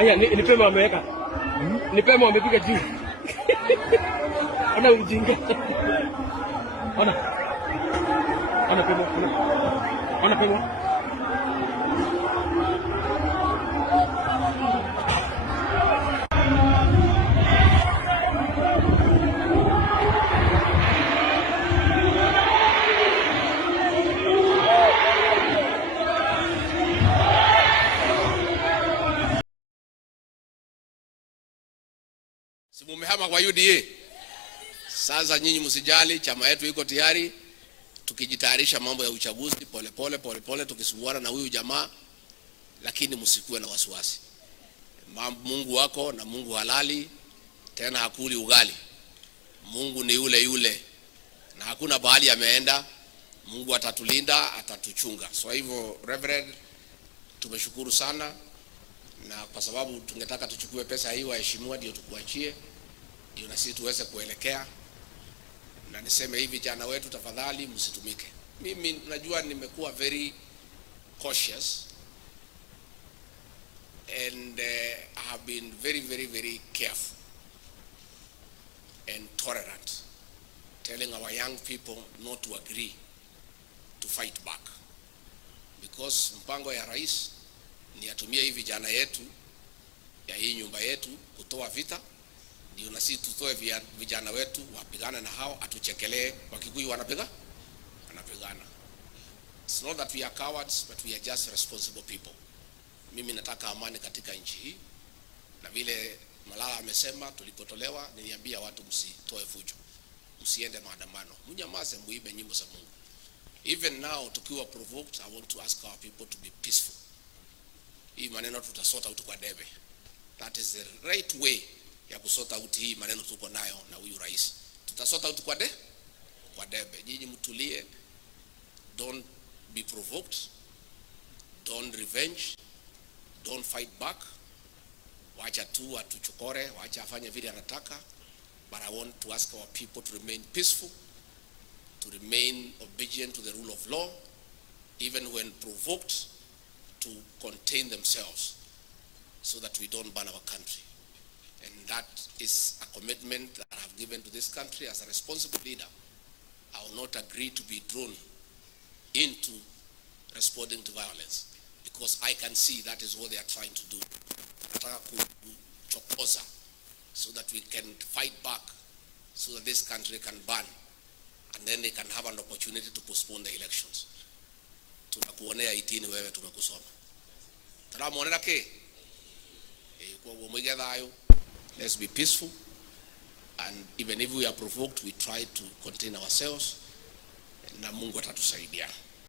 Aya, nipema wameweka. Nipema wamepiga juu. Ona ujinga. Ona. Ona pema. Ona pema. Si mumehama kwa UDA. Sasa nyinyi msijali, chama yetu iko tayari, tukijitayarisha mambo ya uchaguzi pole tukisubuana na huyu jamaa, lakini msikuwe na wasiwasi. Mungu wako na Mungu halali, tena hakuli ugali. Mungu ni yule na hakuna bahali ameenda. Mungu atatulinda, atatuchunga. So hivyo Reverend, tumeshukuru sana, na kwa sababu tungetaka tuchukue pesa hii waheshimiwa ndio tukuachie, ndio na sisi tuweze kuelekea. Na niseme hivi, vijana wetu tafadhali msitumike. Mimi najua nimekuwa very cautious and I have been very careful and tolerant, telling our young people not to agree to fight back, because mpango ya rais ni atumie hivi vijana yetu ya hii nyumba yetu kutoa vita, ndio na sisi tutoe vijana wetu wapigana na hao, atuchekelee Wakikuyu wanapigana. It's not that we are cowards, but we are just responsible people. Mimi nataka amani katika nchi hii, na vile Malala amesema tulipotolewa, niliambia watu msitoe fujo, msiende maandamano, mnyamaze, muibe nyimbo za Mungu. Even now tukiwa provoked, I want to ask our people to be peaceful. Hii maneno tutasota out kwa debe. That is the right way ya kusota out hii maneno tuko nayo na huyu rais. Tutasota out kwa debe. Nyinyi mtulie, don't be provoked, don't revenge, don't fight back. Wacha tu atuchokore, wacha afanye vile anataka. But I want to ask our people to remain peaceful, to remain obedient to the rule of law, even when provoked, to contain themselves so that we don't burn our country. And that is a commitment that I have given to this country as a responsible leader. I will not agree to be drawn into responding to violence, because I can see that is what they are trying to do. So that we can fight back, so that this country can burn, and then they can have an opportunity to postpone the elections. Tunakuonea itini wewe, tumekusoma. Tunamuonea ke kwa umoja dayo. Let's be peaceful, and even if we are provoked, we try to contain ourselves, na Mungu atatusaidia.